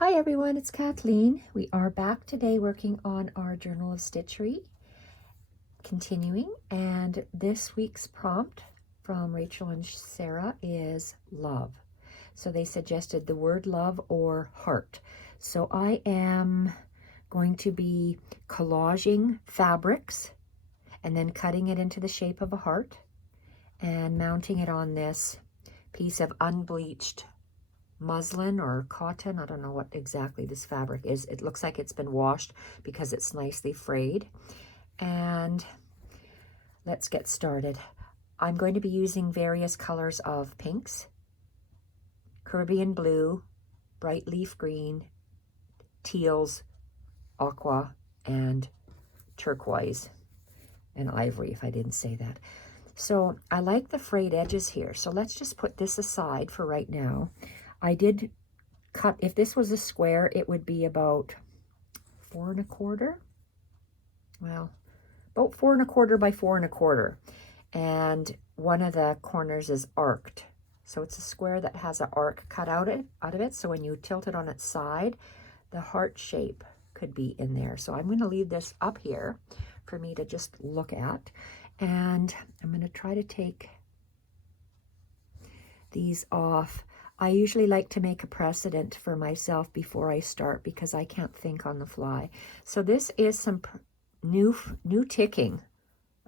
Hi everyone, it's Kathleen. We are back today working on our Journal of Stitchery, continuing, and this week's prompt from Rachel and Sarah is love. So they suggested the word love or heart. So I am going to be collaging fabrics and then cutting it into the shape of a heart and mounting it on this piece of unbleached muslin or cotton. I don't know what exactly this fabric is. It looks like it's been washed because it's nicely frayed. And let's get started. I'm going to be using various colors of pinks, Caribbean blue, bright leaf green, teals, aqua, and turquoise, and ivory, if I didn't say that. So I like the frayed edges here. So let's just put this aside for right now. I did cut, if this was a square, it would be about 4 1/4. Well, about 4 1/4 by 4 1/4. And one of the corners is arced. So it's a square that has an arc cut out of it. So when you tilt it on its side, the heart shape could be in there. So I'm going to leave this up here for me to just look at. And I'm going to try to take these off. I usually like to make a precedent for myself before I start because I can't think on the fly. So this is some new ticking.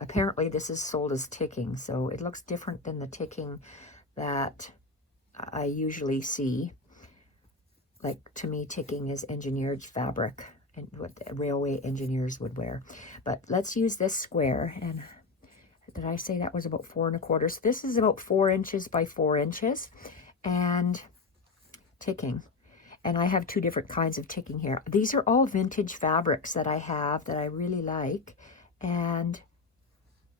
Apparently this is sold as ticking, so it looks different than the ticking that I usually see. Like, to me, ticking is engineered fabric and what the railway engineers would wear. But let's use this square. And did I say that was about 4 1/4? So this is about 4 inches by 4 inches. And ticking, and I have 2 different kinds of ticking here. These are all vintage fabrics that I have that I really like, and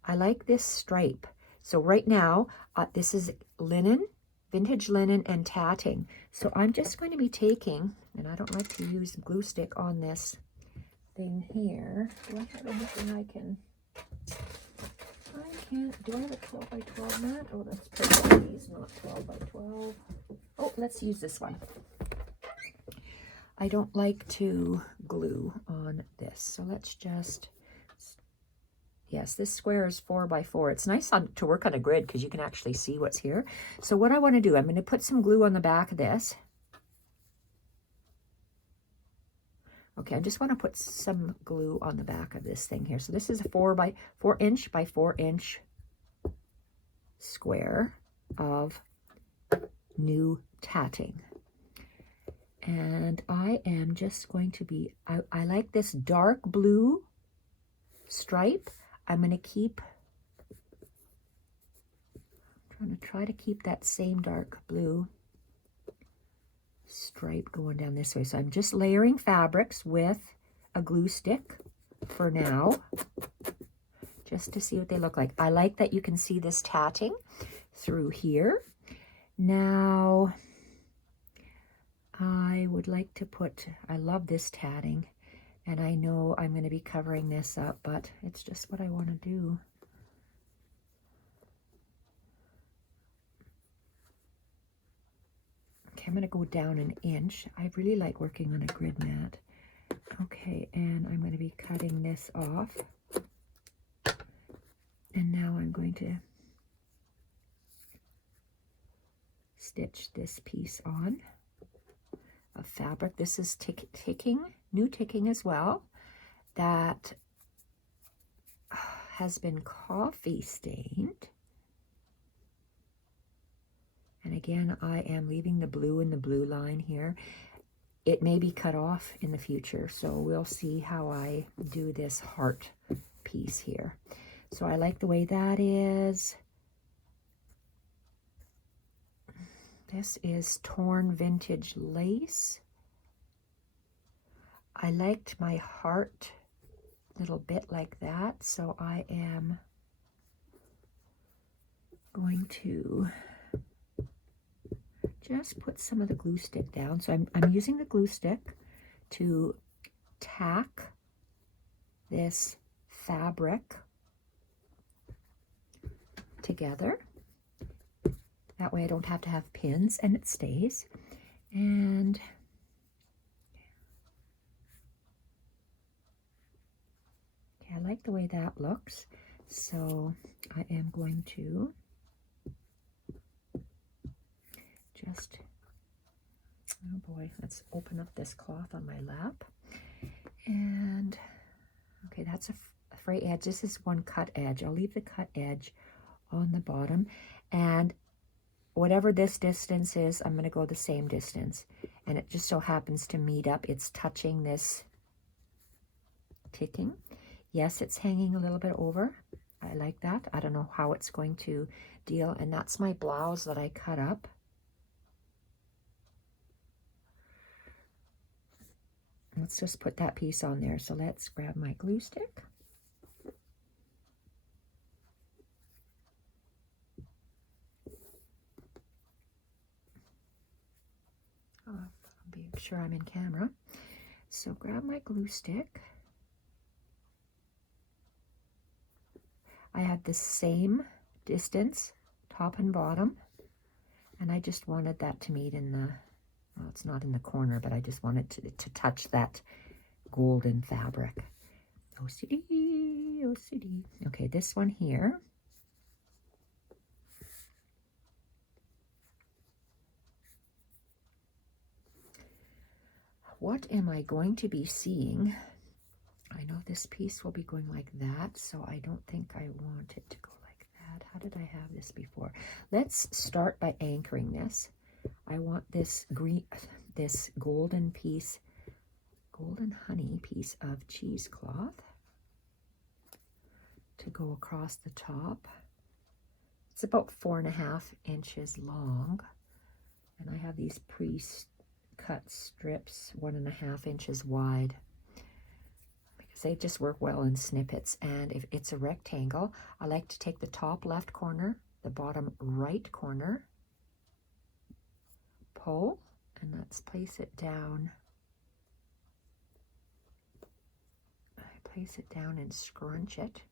I like this stripe. So right now this is linen, vintage linen, and tatting. So I'm just going to be taking, and I don't like to use glue stick on this thing here. Do I have anything I can't, do I have a 12 by 12 mat? Oh, that's pretty. These not 12 by 12. Oh, let's use this one. I don't like to glue on this. So let's just, yes, this square is 4 by 4. It's nice to work on a grid because you can actually see what's here. So what I want to do, I'm going to put some glue on the back of this. Okay, I just want to put some glue on the back of this thing here. So this is a 4 inch by 4 inch square of new tatting. And I am just going to be, I like this dark blue stripe. I'm going to keep, try to keep that same dark blue stripe going down this way. So I'm just layering fabrics with a glue stick for now, just to see what they look like. I like that you can see this tatting through here. Now, I would like to put, I love this tatting, and I know I'm going to be covering this up, but it's just what I want to do. Okay, I'm going to go down 1 inch. I really like working on a grid mat. Okay, and I'm going to be cutting this off. And now I'm going to stitch this piece on of fabric. This is ticking, new ticking as well, that has been coffee stained. And again, I am leaving the blue in the blue line here. It may be cut off in the future, so we'll see how I do this heart piece here. So I like the way that is. This is torn vintage lace. I liked my heart a little bit like that, so I am going to just put some of the glue stick down. So I'm using the glue stick to tack this fabric together. That way I don't have to have pins and it stays. And that looks. So I am going to just, oh boy, let's open up this cloth on my lap. And okay, that's a fray edge. This is one cut edge. I'll leave the cut edge on the bottom, and whatever this distance is, I'm going to go the same distance, and it just so happens to meet up. It's touching this ticking. Yes, it's hanging a little bit over. I like that. I don't know how it's going to deal, and that's my blouse that I cut up. Let's just put that piece on there. So let's grab my glue stick. I'll be sure I'm in camera. So grab my glue stick. I had the same distance, top and bottom, and I just wanted that to meet in the, well, it's not in the corner, but I just wanted to touch that golden fabric. OCD, OCD. Okay, this one here. What am I going to be seeing? I know this piece will be going like that, so I don't think I want it to go like that. How did I have this before? Let's start by anchoring this. I want this green, this golden piece, golden honey piece of cheesecloth to go across the top. It's about 4.5 inches long, and I have these pre-cut strips 1.5 inches wide. They just work well in snippets. And if it's a rectangle, I like to take the top left corner, the bottom right corner, pull, and let's place it down. I place it down and scrunch it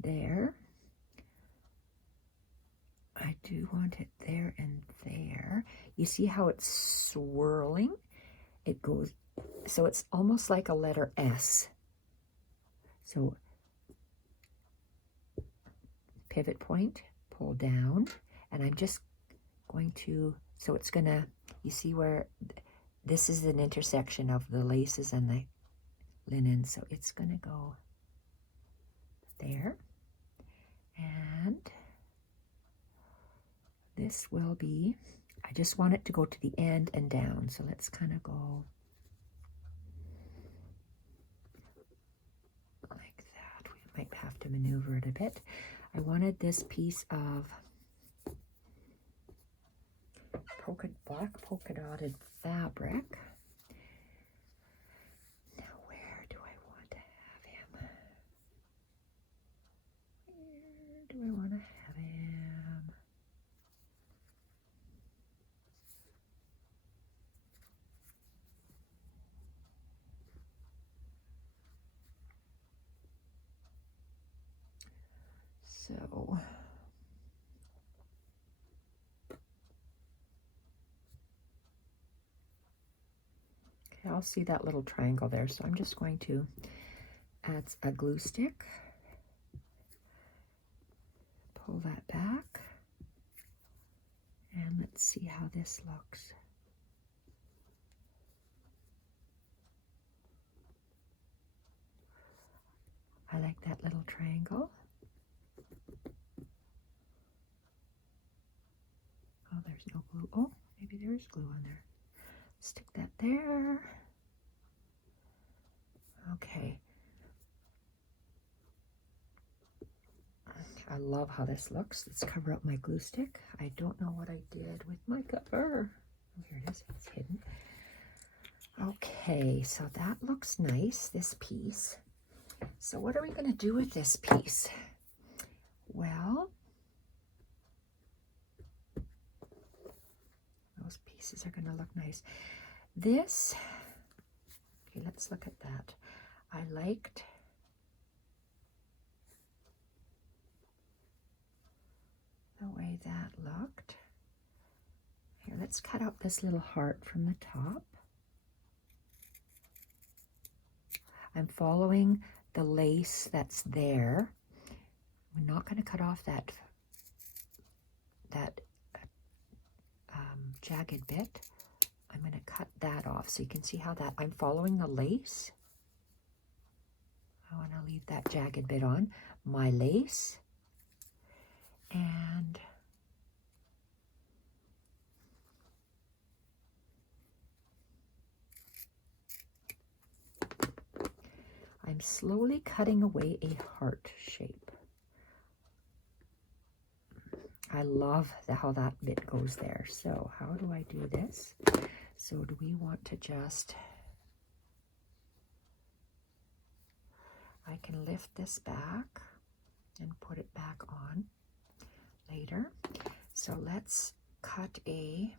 there. I do want it there and there. You see how it's swirling? It goes, so it's almost like a letter S. So pivot point, pull down, and I'm just going to, so it's gonna, you see where this is an intersection of the laces and the linen, so it's gonna go there, and this will be, I just want it to go to the end and down, so let's kind of go like that. We might have to maneuver it a bit. I wanted this piece of black polka dotted fabric. Now where do I want to have him? Where do I want to have him? So I'll see that little triangle there, so I'm just going to add a glue stick, pull that back, and let's see how this looks. I like that little triangle. Oh, there's no glue. Oh, maybe there is glue on there. Stick that there. Okay. I love how this looks. Let's cover up my glue stick. I don't know what I did with my cover. Oh, here it is. It's hidden. Okay, so that looks nice, this piece. So what are we going to do with this piece? Well, those pieces are going to look nice. This, okay, let's look at that. I liked the way that looked. Here, let's cut out this little heart from the top. I'm following the lace that's there. We're not going to cut off that jagged bit. I'm going to cut that off so you can see how that, I'm following the lace. I want to leave that jagged bit on. My lace. And I'm slowly cutting away a heart shape. I love how that bit goes there. So how do I do this? So do we want to just, I can lift this back and put it back on later. So let's cut a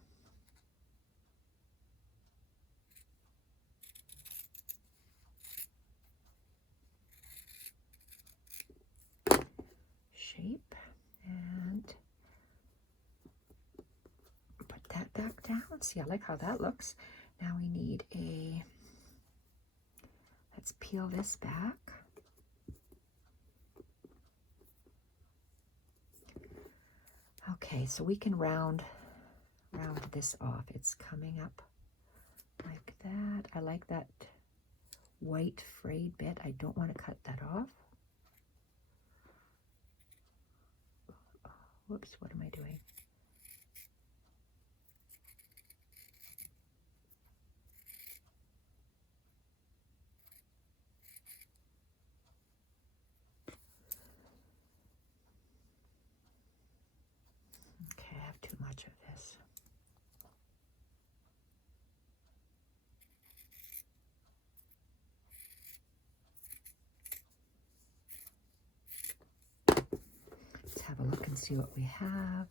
shape and put that back down. See, I like how that looks. Now we need a, let's peel this back. Okay, so we can round this off. It's coming up like that. I like that white frayed bit. I don't want to cut that off. Whoops, what am I doing? Okay, I have too much of this. Let's have a look and see what we have.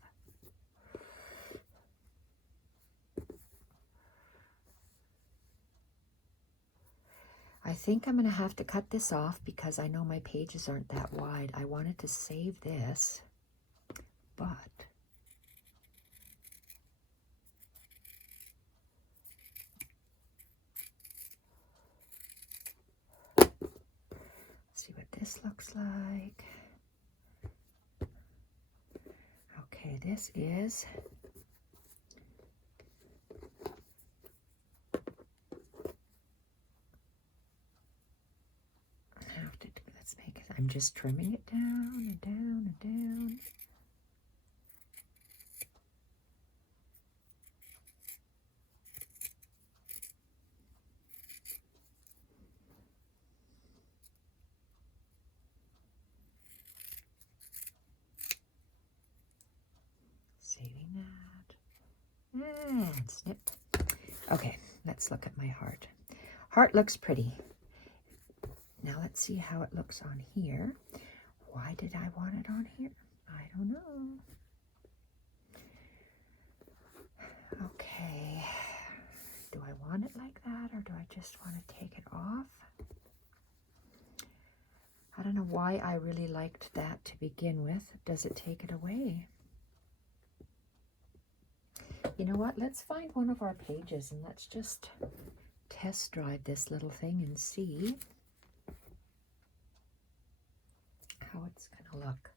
I think I'm going to have to cut this off because I know my pages aren't that wide. I wanted to save this, but let's see what this looks like. Okay, this is let's make it, I'm just trimming it down and down and down. Saving that. And snip. Okay, let's look at my heart. Heart looks pretty. Now let's see how it looks on here. Why did I want it on here? I don't know. Okay. Do I want it like that or do I just want to take it off? I don't know why I really liked that to begin with. Does it take it away? You know what? Let's find one of our pages and let's just test drive this little thing and see how it's going to look.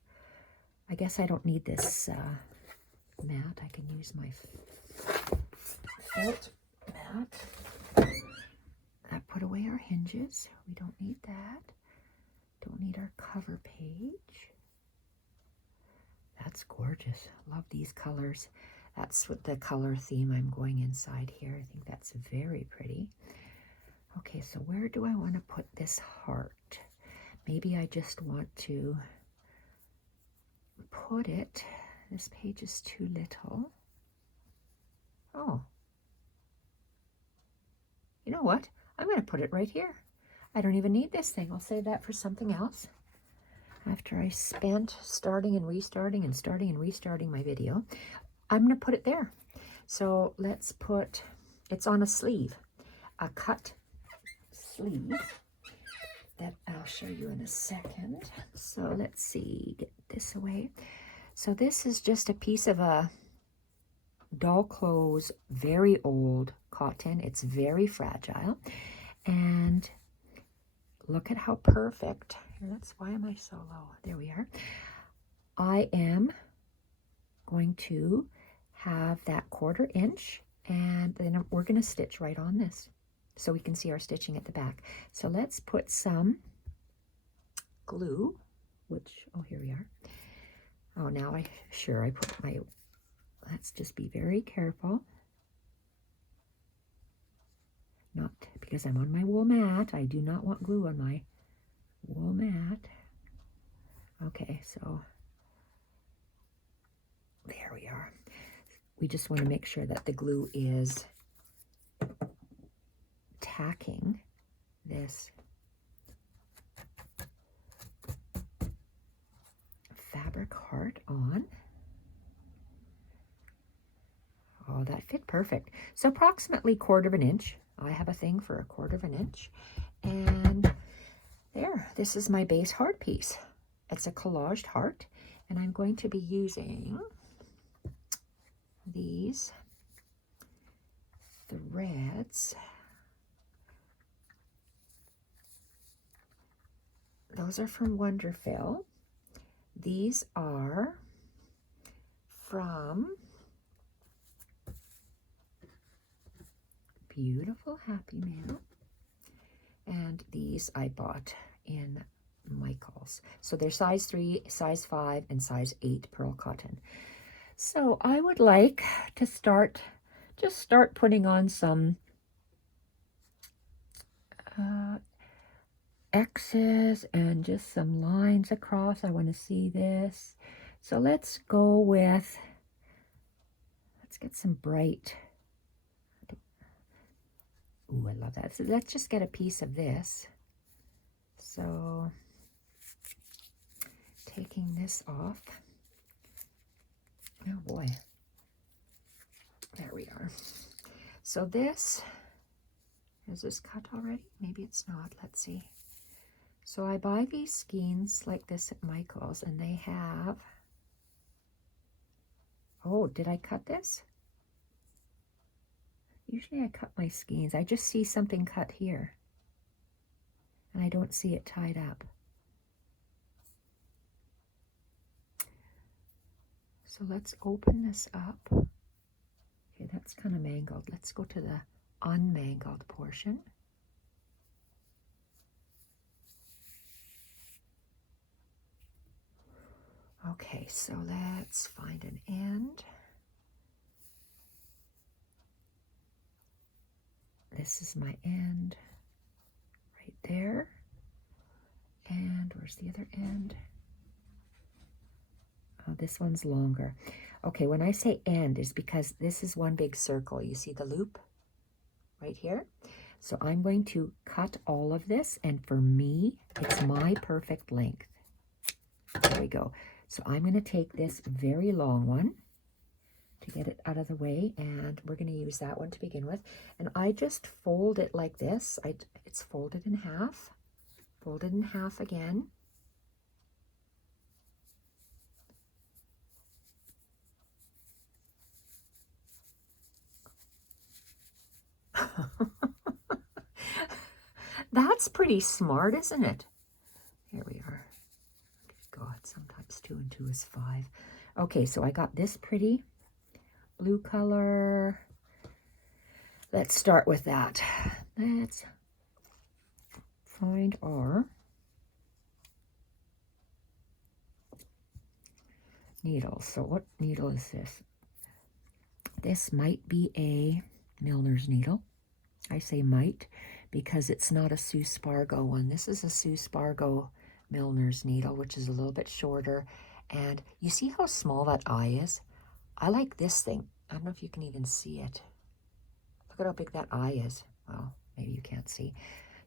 I guess I don't need this mat. I can use my felt mat. Put away our hinges. We don't need that. Don't need our cover page. That's gorgeous. Love these colors. That's what the color theme I'm going inside here. I think that's very pretty. Okay, so where do I want to put this heart? Maybe I just want to put it, this page is too little. Oh, you know what? I'm going to put it right here. I don't even need this thing. I'll save that for something else. After I spent starting and restarting and starting and restarting my video, I'm going to put it there. So let's put, it's on a sleeve, a cut sleeve that I'll show you in a second. So let's see, get this away. So this is just a piece of a doll clothes, very old cotton. It's very fragile and look at how perfect. That's why am I so low? There we are. I am going to have that 1/4 inch, and then we're going to stitch right on this so we can see our stitching at the back. So let's put some glue, which, oh, here we are. Oh, now I put my, let's just be very careful. Not because I'm on my wool mat. I do not want glue on my wool mat. Okay, so there we are. We just want to make sure that the glue is tacking this fabric heart on. Oh, that fit perfect. So approximately 1/4 inch. I have a thing for a 1/4 inch. And there, this is my base heart piece. It's a collaged heart, and I'm going to be using these threads. Those are from Wonderfill. These are from Beautiful Happy Mail, and these I bought in Michael's. So they're size 3, size 5, and size 8 Perle Cotton. So I would like to start putting on some X's and just some lines across. I want to see this. So let's go with, let's get some bright. Ooh, I love that. So let's just get a piece of this. So taking this off. Oh boy. There we are. So this, is this cut already? Maybe it's not. Let's see. So I buy these skeins like this at Michael's, and they have, oh, did I cut this? Usually I cut my skeins. I just see something cut here, and I don't see it tied up. So let's open this up. Okay, that's kind of mangled. Let's go to the unmangled portion. Okay, so let's find an end. This is my end right there. And where's the other end? Oh, this one's longer. Okay, when I say end is because this is one big circle. You see the loop right here? So I'm going to cut all of this, and for me, it's my perfect length. There we go. So I'm going to take this very long one to get it out of the way, and we're going to use that one to begin with. And I just fold it like this. It's folded in half again. That's pretty smart, isn't it? Here we are. God, sometimes 2 and 2 is 5. Okay, so I got this pretty blue color. Let's start with that. Let's find our needle. So what needle is this? This might be a milliner's needle. I say might because it's not a Sue Spargo one. This is a Sue Spargo milliner's needle, which is a little bit shorter. And you see how small that eye is? I like this thing. I don't know if you can even see it. Look at how big that eye is. Well, maybe you can't see.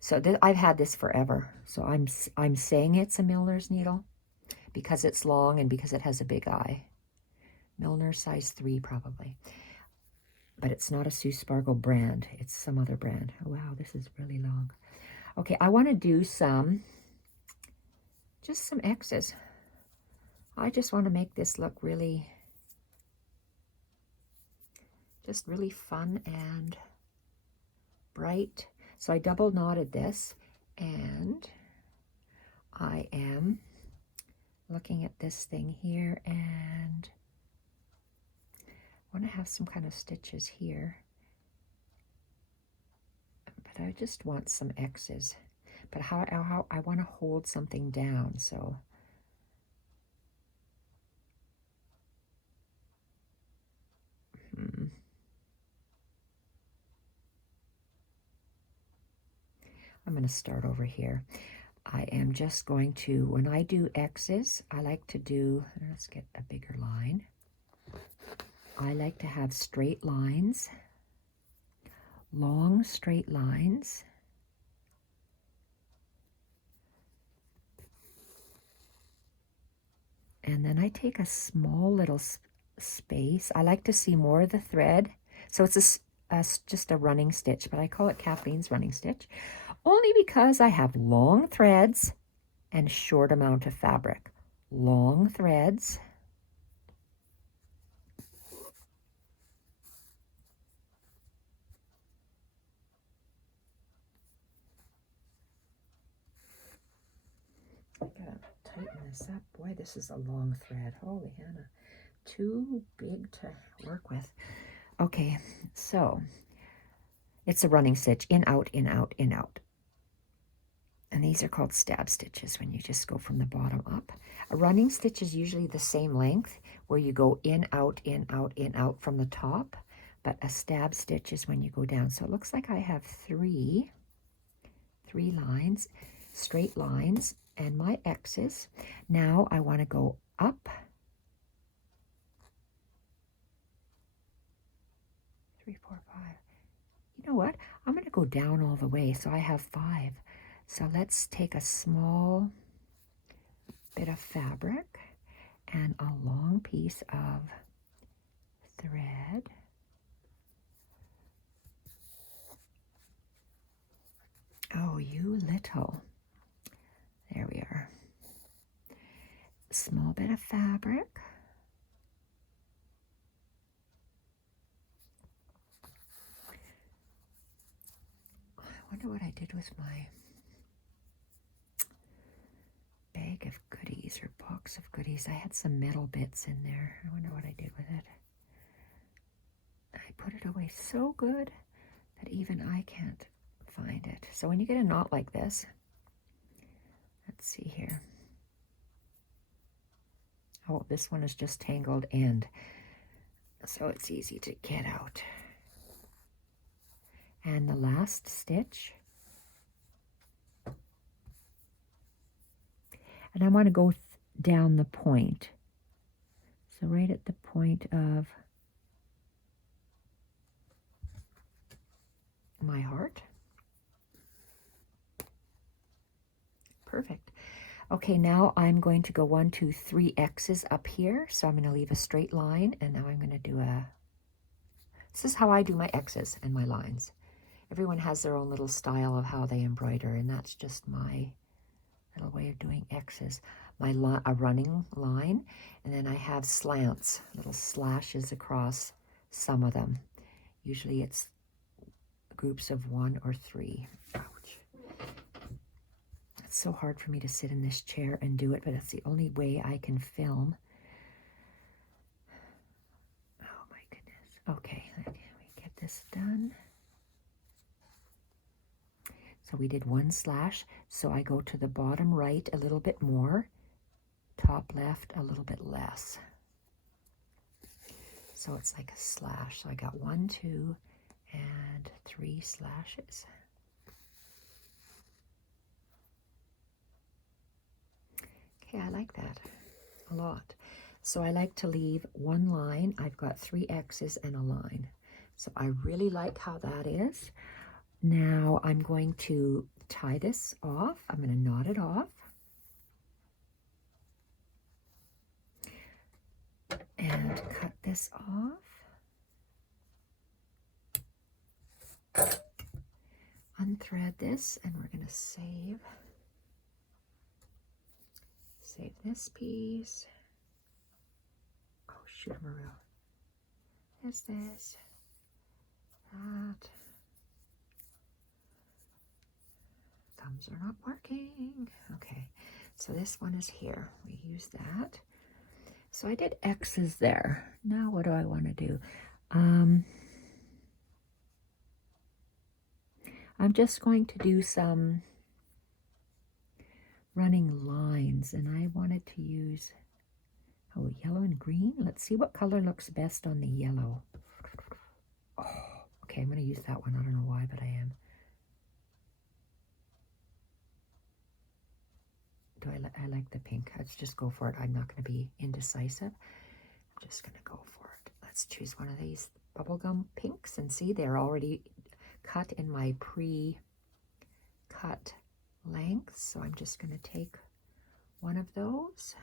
So I've had this forever. So I'm saying it's a milliner's needle because it's long and because it has a big eye. Milliner size 3 probably. But it's not a Sue Spargo brand. It's some other brand. Oh, wow, this is really long. Okay, I want to do just some X's. I just want to make this look really, just really fun and bright. So I double knotted this, and I am looking at this thing here, and I want to have some kind of stitches here, but I just want some X's. But how I want to hold something down, so I'm going to start over here. I am just going to, when I do X's, I like to do, let's get a bigger line. I like to have straight lines, long straight lines. And then I take a small little space. I like to see more of the thread. So it's just a running stitch, but I call it Kathleen's running stitch, only because I have long threads and short amount of fabric. Long threads. I gotta tighten this up. Boy, this is a long thread. Holy Hannah. Too big to work with. Okay, so it's a running stitch. In, out, in, out, in, out. And these are called stab stitches when you just go from the bottom up. A running stitch is usually the same length, where you go in, out, in, out, in, out from the top. But a stab stitch is when you go down. So it looks like I have three lines, straight lines, and my X's. Now I want to go up. 3, 4, 5. You know what? I'm going to go down all the way, so I have 5. So let's take a small bit of fabric and a long piece of thread. Oh, you little. There we are. Small bit of fabric. I wonder what I did with my bag of goodies or box of goodies. I had some metal bits in there. I wonder what I did with it. I put it away so good that even I can't find it. So when you get a knot like this, let's see here. Oh, this one is just tangled end, so it's easy to get out. And the last stitch, and I want to go down the point. So right at the point of my heart. Perfect. Okay, now I'm going to go 1, 2, 3 X's up here. So I'm going to leave a straight line, and now I'm going to do this is how I do my X's and my lines. Everyone has their own little style of how they embroider, and that's just my little way of doing X's. A running line, and then I have slants, little slashes across some of them. Usually it's groups of 1 or 3. Ouch. It's so hard for me to sit in this chair and do it, but that's the only way I can film. Oh my goodness. Okay, let me get this done. So we did 1 slash, so I go to the bottom right a little bit more, top left a little bit less. So it's like a slash. So I got 1, 2, and 3 slashes. Okay, I like that a lot. So I like to leave 1 line. I've got 3 X's and a line. So I really like how that is. Now I'm going to tie this off. I'm going to knot it off. And cut this off. Unthread this, and we're going to save this piece. Oh, shoot, Maru. There's this, that. Thumbs are not working. Okay, So this one is here. We use that. So I did X's there. Now what do I want to do? I'm just going to do some running lines, and I wanted to use, oh, yellow and green. Let's see what color looks best on the yellow. Oh, okay, I'm going to use that one. I don't know why, but I am. I like the pink. Let's just go for it. I'm not going to be indecisive. I'm just going to go for it. Let's choose one of these bubblegum pinks, and see, they're already cut in my pre-cut length. So I'm just going to take one of those.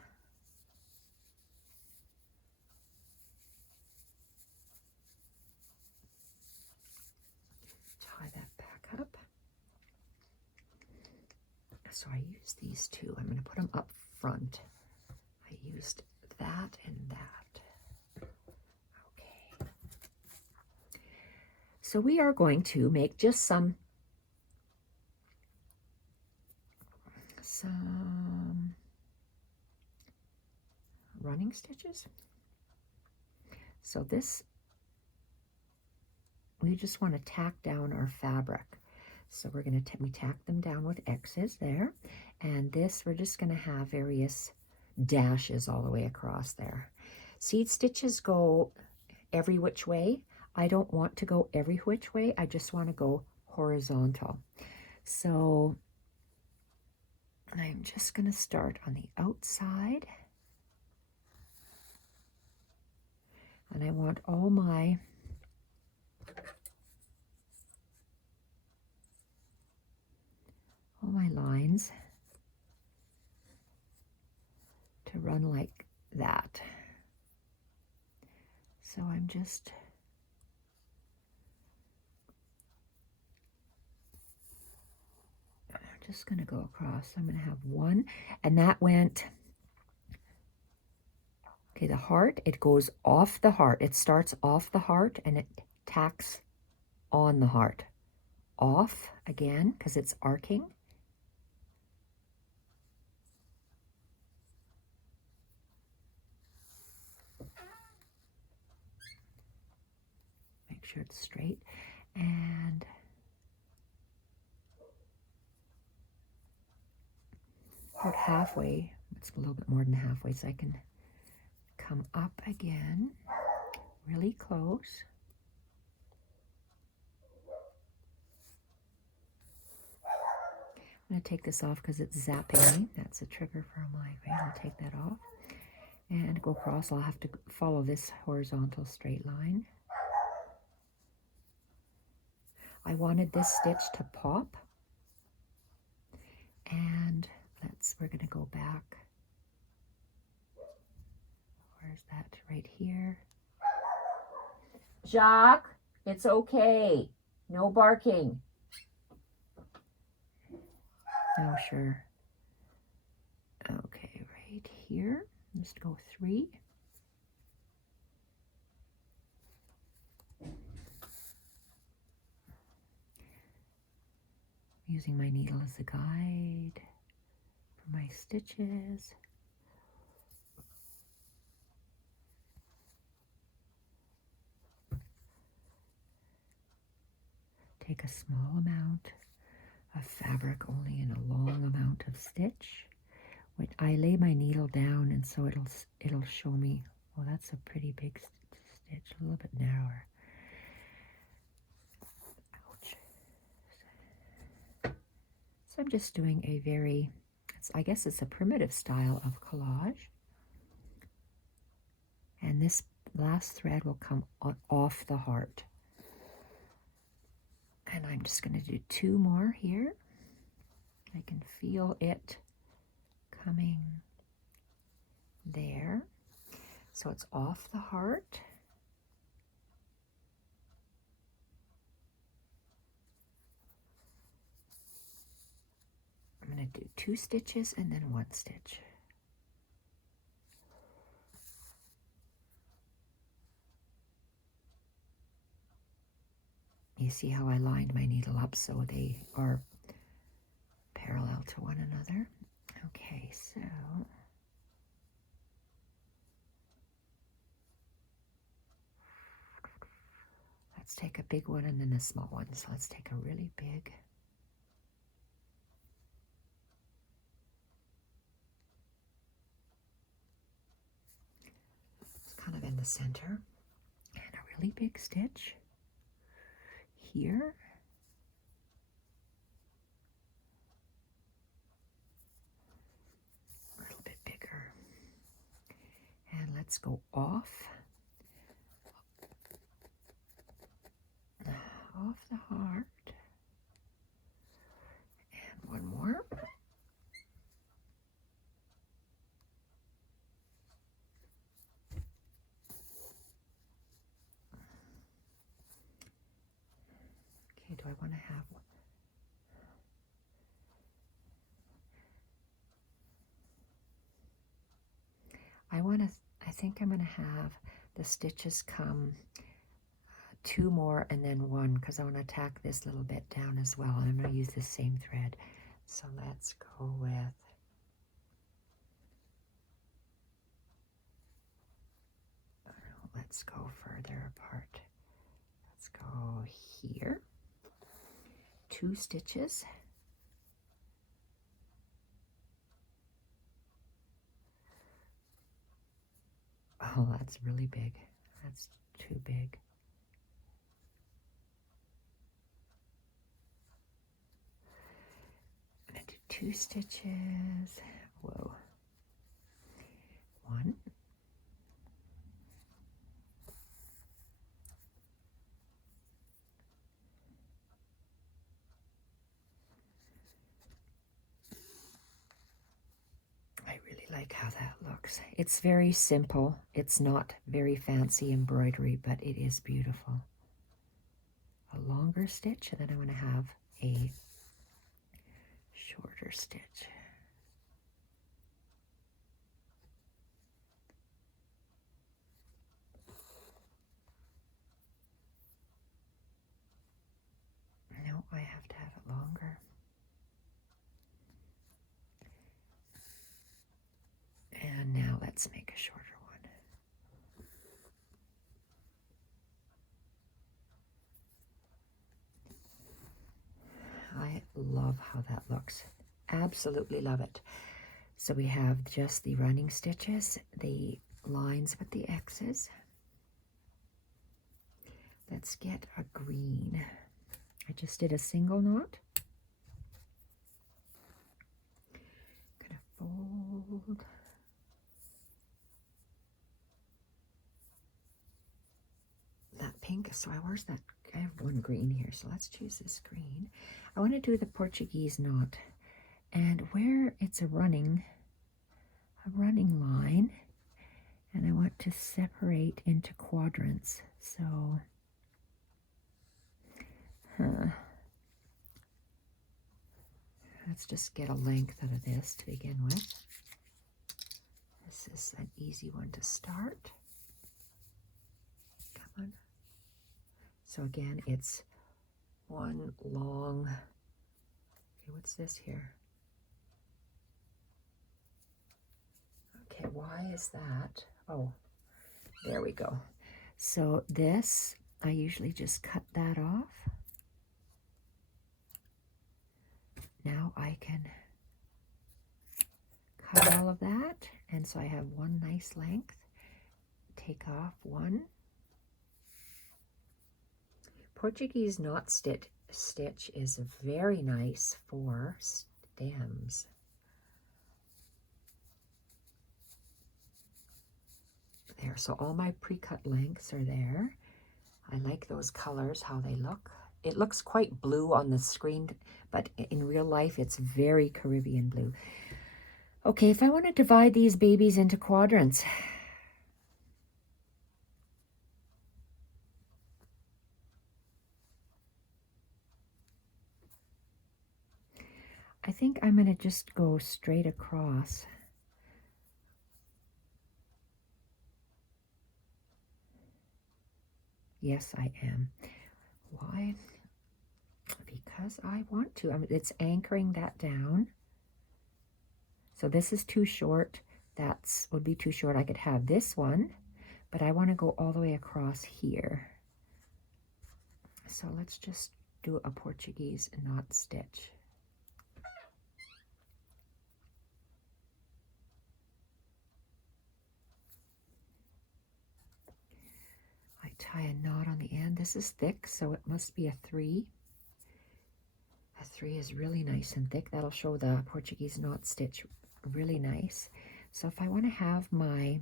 Tie that back up. So I used these two. I'm going to put them up front. I used that and that. Okay. So we are going to make just some running stitches. So this, we just want to tack down our fabric. So we're going to, we tack them down with X's there. And this, we're just going to have various dashes all the way across there. Seed stitches go every which way. I don't want to go every which way. I just want to go horizontal. So I'm just going to start on the outside. And I want all my lines to run like that. So I'm just going to go across. I'm going to have one, and that went, okay, the heart, it goes off the heart. It starts off the heart and it tacks on the heart. Off again, because it's arcing. Make sure it's straight. And about halfway, it's a little bit more than halfway, so I can come up again, really close. I'm going to take this off because it's zapping me. That's a trigger for a migraine. I'll take that off and go across. I'll have to follow this horizontal straight line. I wanted this stitch to pop, and we're going to go back. Where's that? Right here. Jacques, it's okay. No barking. Oh, sure. Okay, right here. Just go 3. Using my needle as a guide for my stitches. Take a small amount of fabric only in a long amount of stitch. When I lay my needle down, and so it'll show me, oh, that's a pretty big stitch, a little bit narrower. Ouch. So I'm just doing a very, I guess it's a primitive style of collage. And this last thread will come off the heart. And I'm just going to do 2 more here. I can feel it coming there. So it's off the heart. I'm going to do 2 stitches and then 1 stitch. You see how I lined my needle up so they are parallel to one another. Okay, so let's take a big one and then a small one. So let's take a really big. It's kind of in the center. And a really big stitch here. A little bit bigger. And let's go off the heart. And one more. Okay, do I want to have one? I think I'm going to have the stitches come two more and then one, because I want to tack this little bit down as well. And I'm going to use the same thread. So let's go with, let's go further apart. Let's go here. 2 stitches. Oh, that's really big. That's too big. I'm going to do 2 stitches. Whoa. 1. I really like how that looks. It's very simple. It's not very fancy embroidery, but it is beautiful. A longer stitch, and then I'm going to have a shorter stitch. No, I have to have it longer. And now let's make a shorter one. I love how that looks. Absolutely love it. So we have just the running stitches, the lines with the X's. Let's get a green. I just did a single knot. Gonna fold. That pink, so where's that? I have one green here, so let's choose this green. I want to do the Portuguese knot, and where it's a running line, and I want to separate into quadrants. So let's just get a length out of this to begin with. This is an easy one to start. Come on. So again, it's one long, okay, what's this here? Okay, why is that? Oh, there we go. So this, I usually just cut that off. Now I can cut all of that, and so I have one nice length. Take off one. Portuguese knot stitch is very nice for stems. There, so all my pre-cut lengths are there. I like those colors, how they look. It looks quite blue on the screen, but in real life it's very Caribbean blue. Okay, if I want to divide these babies into quadrants, I think I'm going to just go straight across. Yes, I am. Why? Because I want to. I mean, it's anchoring that down. So this is too short. That's would be too short. I could have this one, but I want to go all the way across here. So let's just do a Portuguese knot stitch. I tie a knot on the end. This is thick, so it must be a 3. A 3 is really nice and thick. That'll show the Portuguese knot stitch really nice. So if I want to have my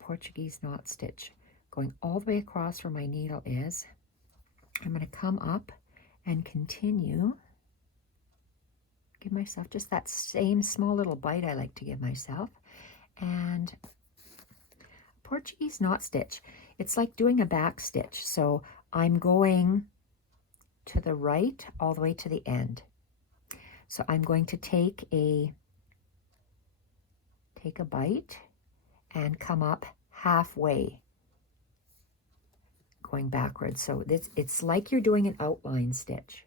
Portuguese knot stitch going all the way across where my needle is, I'm going to come up and continue. Give myself just that same small little bite I like to give myself. And Portuguese knot stitch, it's like doing a back stitch. So I'm going to the right all the way to the end. So I'm going to take a bite and come up halfway going backwards. So it's like you're doing an outline stitch.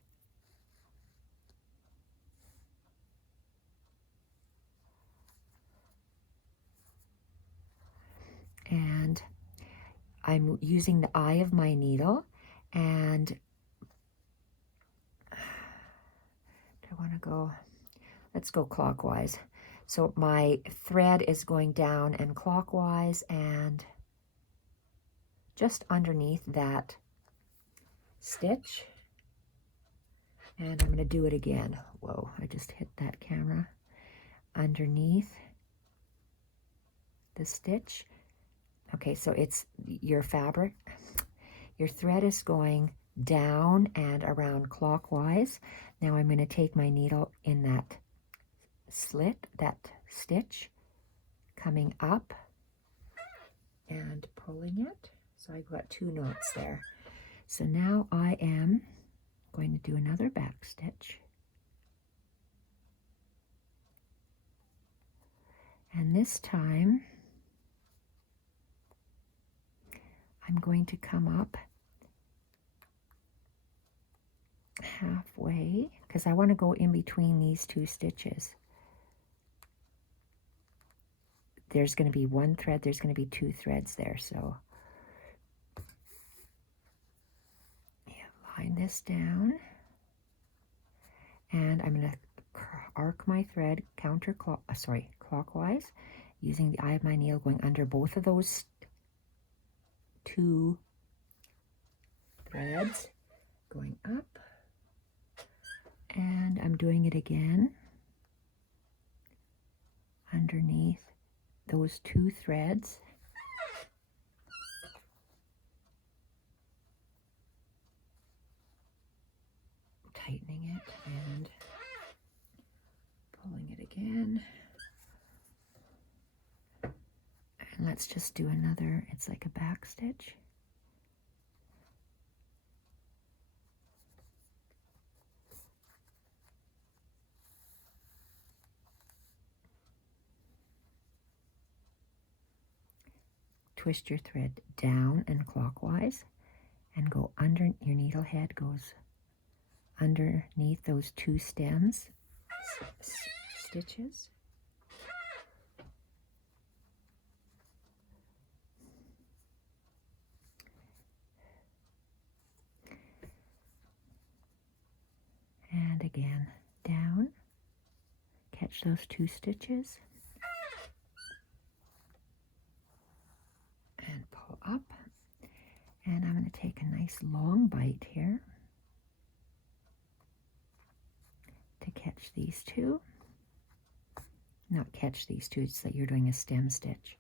And I'm using the eye of my needle, and do I want to go, let's go clockwise. So my thread is going down and clockwise and just underneath that stitch. And I'm going to do it again. Whoa, I just hit that camera. Underneath the stitch. Okay, so it's your fabric. Your thread is going down and around clockwise. Now I'm going to take my needle in that slit, that stitch, coming up and pulling it. So I've got 2 knots there. So now I am going to do another back stitch. And this time I'm going to come up halfway because I want to go in between these 2 stitches. There's going to be 1 thread, there's going to be 2 threads there. So line this down, and I'm going to arc my thread clockwise, using the eye of my needle, going under both of those 2 threads, going up, and I'm doing it again underneath those 2 threads. Tightening it and pulling it again. And let's just do another, it's like a back stitch. Twist your thread down and clockwise and go under, your needle head goes underneath those 2 stems, stitches. And again, down, catch those 2 stitches, and pull up. And I'm going to take a nice long bite here to catch these 2. Not catch these 2, it's that you're doing a stem stitch.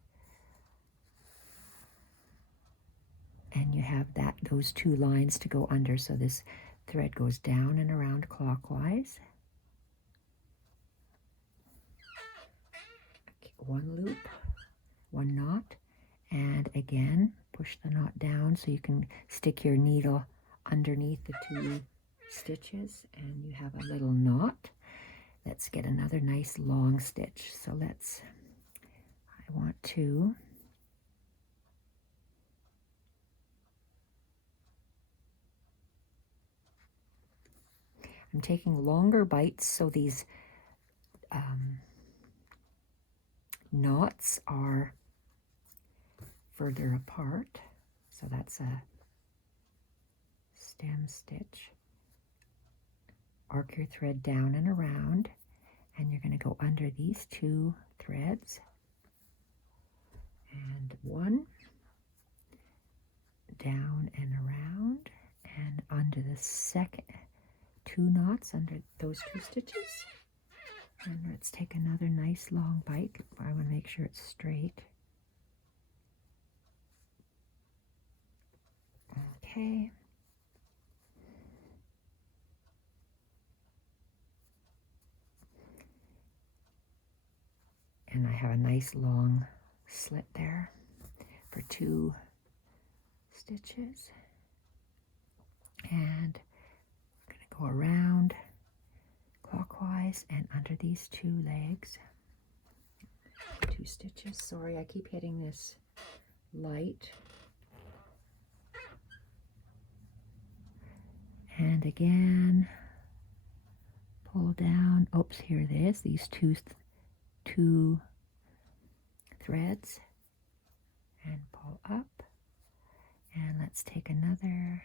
And you have those 2 lines to go under, so this thread goes down and around clockwise. Okay, 1 loop, 1 knot, and again push the knot down so you can stick your needle underneath the 2 stitches, and you have a little knot. Let's get another nice long stitch. So I want to I'm taking longer bites so these knots are further apart. So that's a stem stitch. Arc your thread down and around, and you're going to go under these 2 threads, and 1 down and around, and under the second 2 knots under those 2 stitches. And let's take another nice long bite. I want to make sure it's straight. Okay. And I have a nice long slit there for 2 stitches. And I'm going to go around clockwise and under these 2 legs. 2 stitches. Sorry, I keep hitting this light. And again, pull down. Oops, here it is. These two threads, and pull up. And let's take another.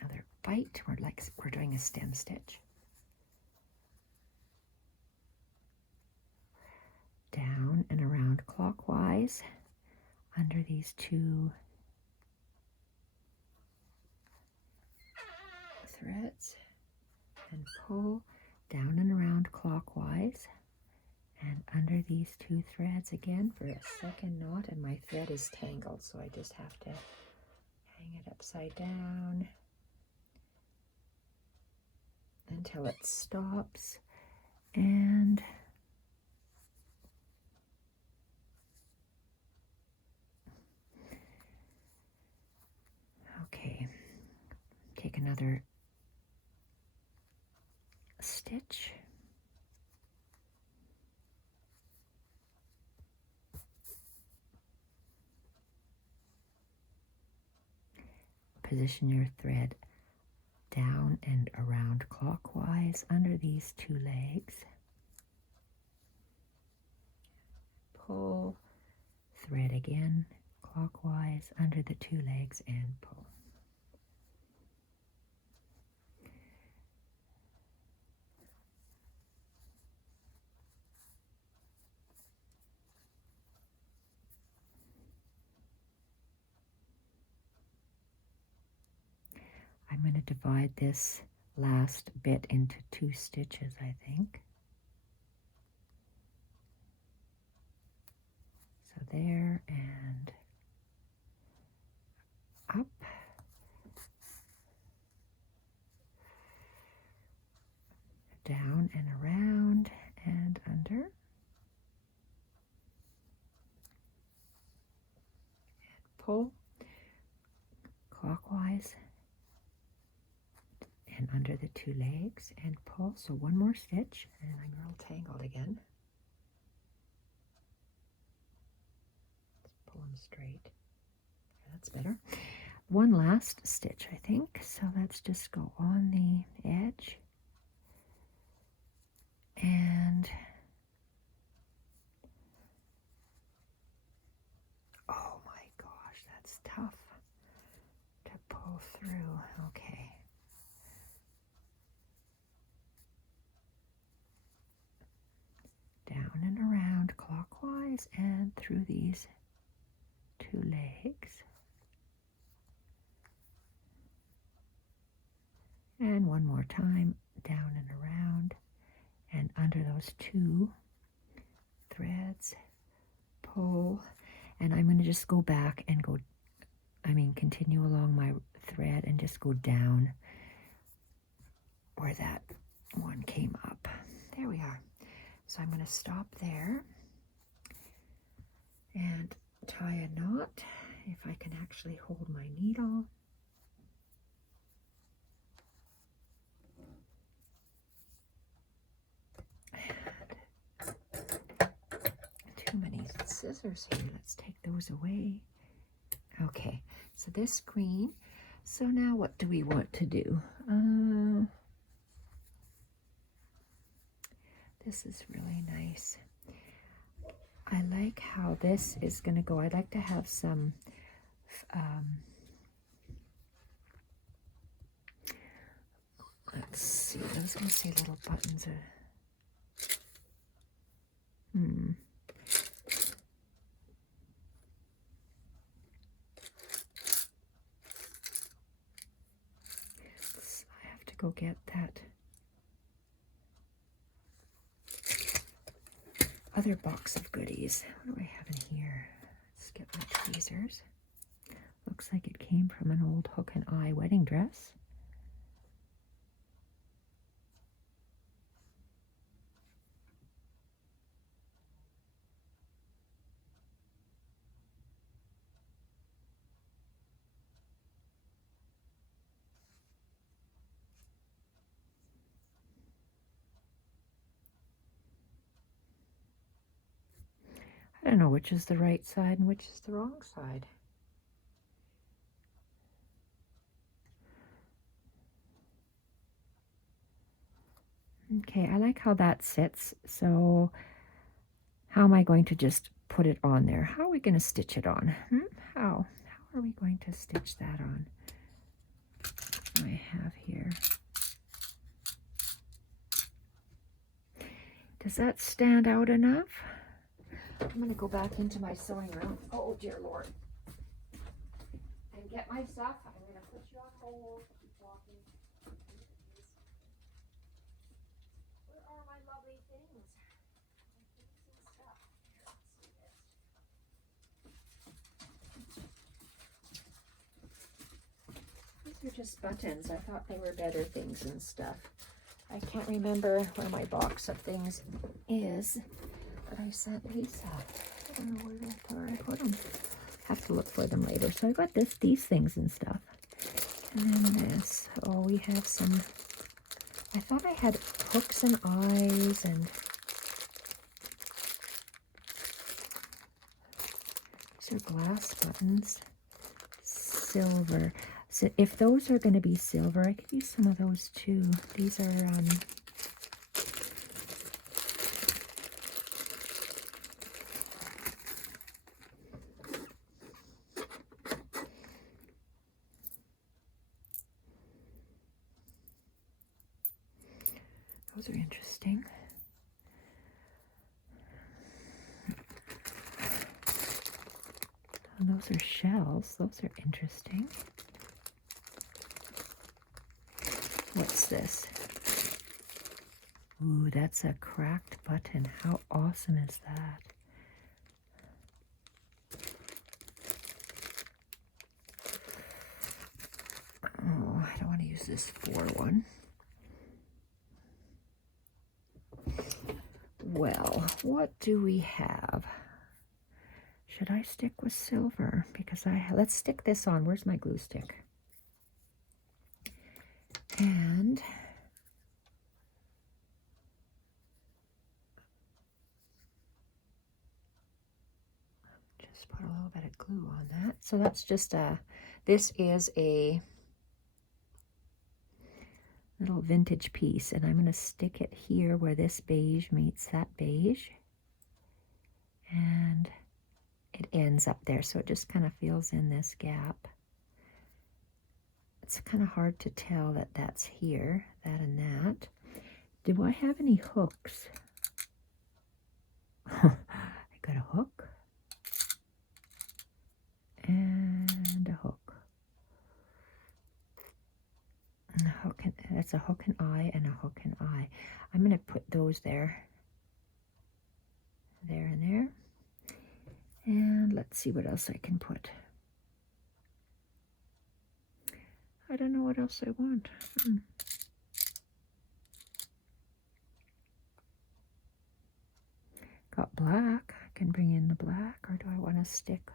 Another bite. We're doing a stem stitch. Down and around clockwise under these 2 threads, and pull down and around clockwise and under these 2 threads again for a second knot. And my thread is tangled, so I just have to hang it upside down until it stops. And okay, take another stitch. Position your thread down and around clockwise under these 2 legs. Pull, thread again clockwise under the 2 legs, and pull. I'm going to divide this last bit into 2 stitches, I think. So there and up. Down and around and under. And pull clockwise and under the 2 legs and pull. So 1 more stitch, and I'm real tangled again. Let's pull them straight. That's better. 1 last stitch, I think. So let's just go on the edge. And oh my gosh, that's tough to pull through. Okay. Down and around clockwise and through these 2 legs. And 1 more time, down and around and under those 2 threads, pull. And I'm going to just go back and continue along my thread and just go down where that one came up. There we are. So I'm going to stop there and tie a knot, if I can actually hold my needle. And too many scissors here. Let's take those away Okay, so this green. So now what do we want to do? This is really nice. I like how this is going to go. I'd like to have some let's see, I was going to say little buttons. I have to go get that other box of goodies. What do I have in here? Let's get my tweezers. Looks like it came from an old hook and eye wedding dress. I don't know which is the right side and which is the wrong side. Okay, I like how that sits. So how am I going to just put it on there? How are we going to stitch it on? How are we going to stitch that on? I have here. Does that stand out enough? I'm going to go back into my sewing room. Oh, dear Lord. And get my stuff. I'm going to put you on hold. Keep walking. Where are my lovely things? My things and stuff. Here, let's see this. These are just buttons. I thought they were better things and stuff. I can't remember where my box of things is that I sent Lisa. I don't know where I put them. Have to look for them later. So I got these things and stuff. And then this. Oh, we have some. I thought I had hooks and eyes and these are glass buttons. Silver. So if those are going to be silver, I could use some of those too. These are those are interesting. And those are shells. Those are interesting. What's this? Ooh, that's a cracked button. How awesome is that? Oh, I don't want to use this 4 one. Well, what do we have? Should I stick with silver? Because let's stick this on. Where's my glue stick? And just put a little bit of glue on that. So that's just this is a little vintage piece, and I'm going to stick it here where this beige meets that beige. And it ends up there, so it just kind of fills in this gap. It's kind of hard to tell that that's here, that and that. Do I have any hooks? I got a hook and a hook. And a hook and, that's a hook and eye and a hook and eye. I'm going to put those there. There and there. And let's see what else I can put. I don't know what else I want. Got black. I can bring in the black, or do I want to stick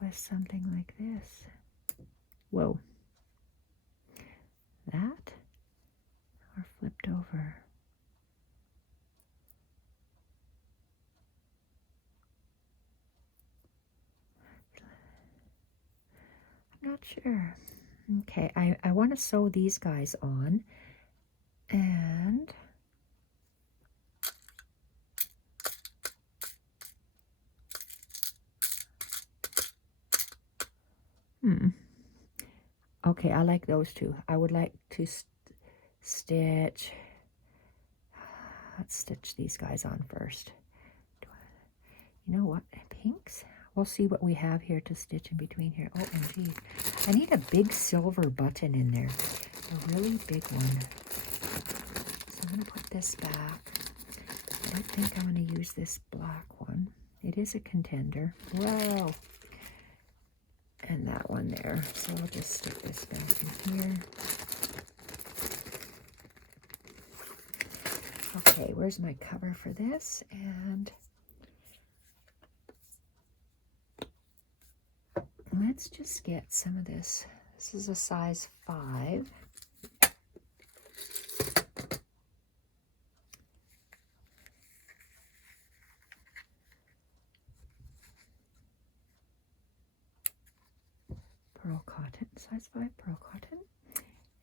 with something like this? Whoa. That? Or flipped over? Not sure. Okay, I want to sew these guys on, and okay, I like those two. I would like to stitch. Let's stitch these guys on first. You know what? Pinks? We'll see what we have here to stitch in between here. OMG. I need a big silver button in there. A really big one. So I'm going to put this back. I don't think I'm going to use this black one. It is a contender. Wow. And that one there. So I'll just stick this back in here. Okay, where's my cover for this? And let's just get some of this. This is a size 5. Pearl cotton, size 5 pearl cotton.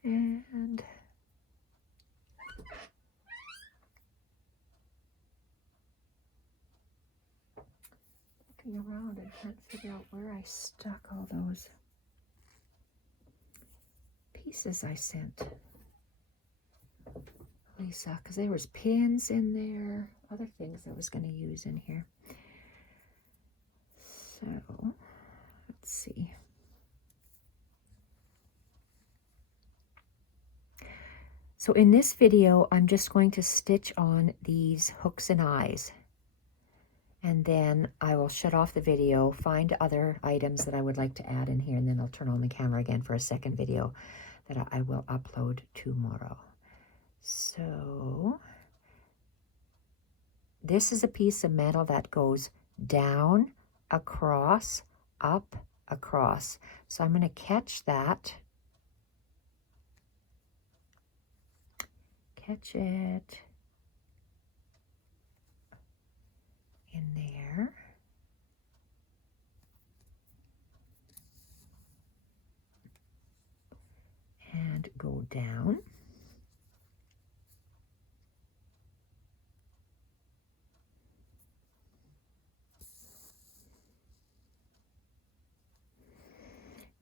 And looking around, I can't figure out where I stuck all those pieces I sent Lisa, because there was pins in there, other things I was going to use in here. So let's see. So in this video, I'm just going to stitch on these hooks and eyes. And then I will shut off the video, find other items that I would like to add in here, and then I'll turn on the camera again for a second video that I will upload tomorrow. So this is a piece of metal that goes down, across, up, across. So I'm going to catch that. Catch it in there. And go down.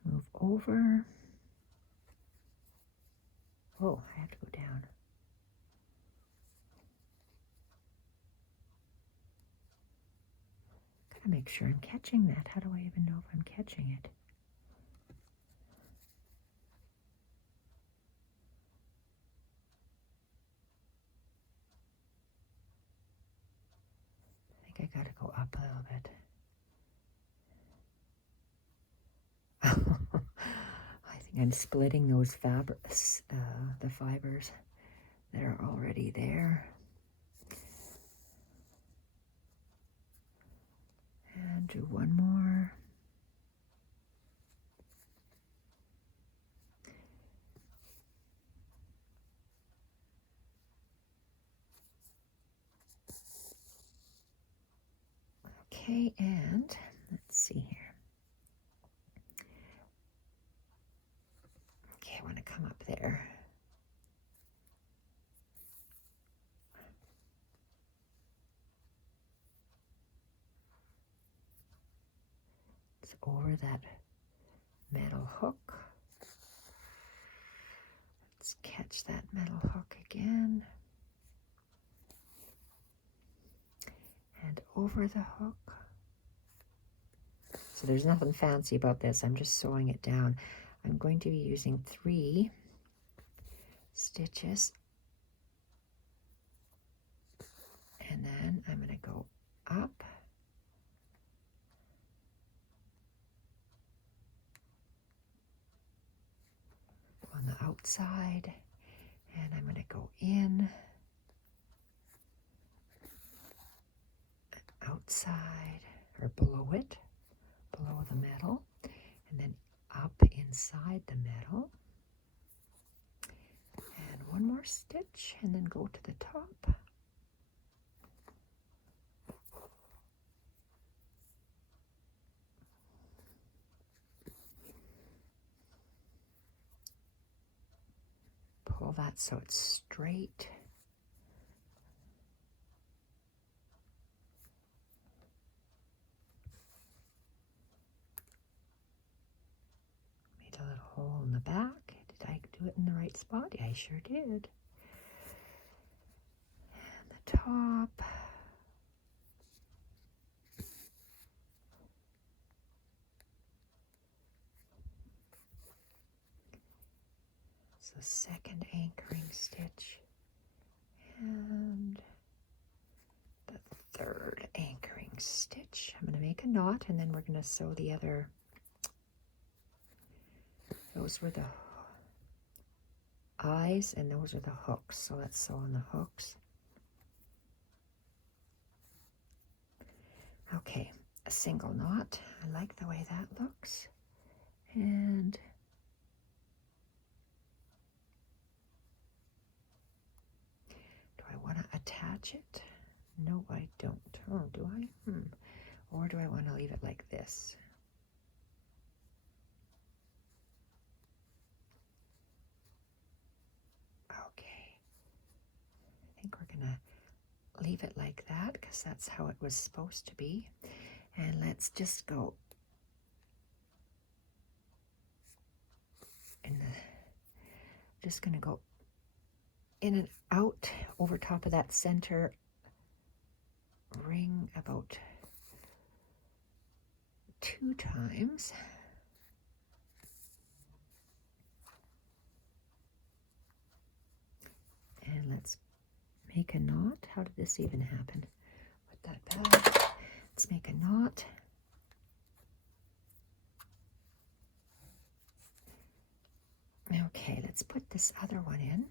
Move over. Oh, I have to go down. Gotta make sure I'm catching that. How do I even know if I'm catching it? I think I gotta go up a little bit. I think I'm splitting those the fibers that are already there. And do one more. Okay, and let's see here. Okay, I want to come up there. It's over that metal hook. Let's catch that metal hook again. And over the hook. So there's nothing fancy about this. I'm just sewing it down. I'm going to be using 3 stitches. And then I'm going to go up. On the outside. And I'm going to go in. Outside, or below it, below the metal, and then up inside the metal, and one more stitch, and then go to the top. pull that so it's straight. Made a little hole in the back. Did I do it in the right spot? Yeah, I sure did. And the top. It's the second anchoring stitch. And the third anchoring stitch. I'm going to make a knot and then we're going to sew the other. Those were the eyes and those are the hooks. So let's sew on the hooks. Okay, a single knot. I like the way that looks. And do I want to attach it? No, I don't. Oh, do I? Or do I want to leave it like this? Okay. I think we're going to leave it like that because that's how it was supposed to be. And let's just go in the, just going to go in and out over top of that center ring about 2 times. And let's make a knot. How did this even happen? Put that back. Let's make a knot. Okay, let's put this other one in.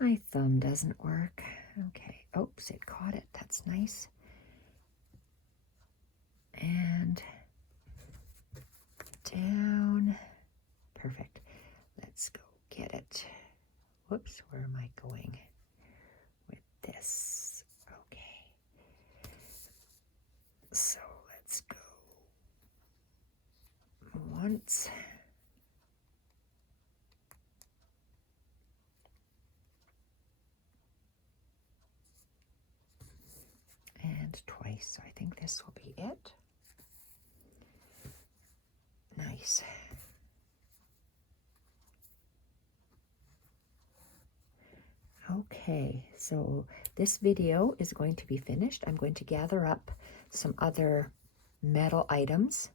My thumb doesn't work. Okay, oops, it caught it. That's nice. And down. Perfect. Let's go get it. Whoops, where am I going with this? Okay. So let's go once. And twice. So I think this will be it. Nice. Okay, so this video is going to be finished. I'm going to gather up some other metal items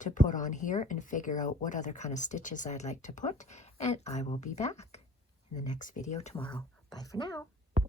to put on here and figure out what other kind of stitches I'd like to put, and I will be back in the next video tomorrow. Bye for now.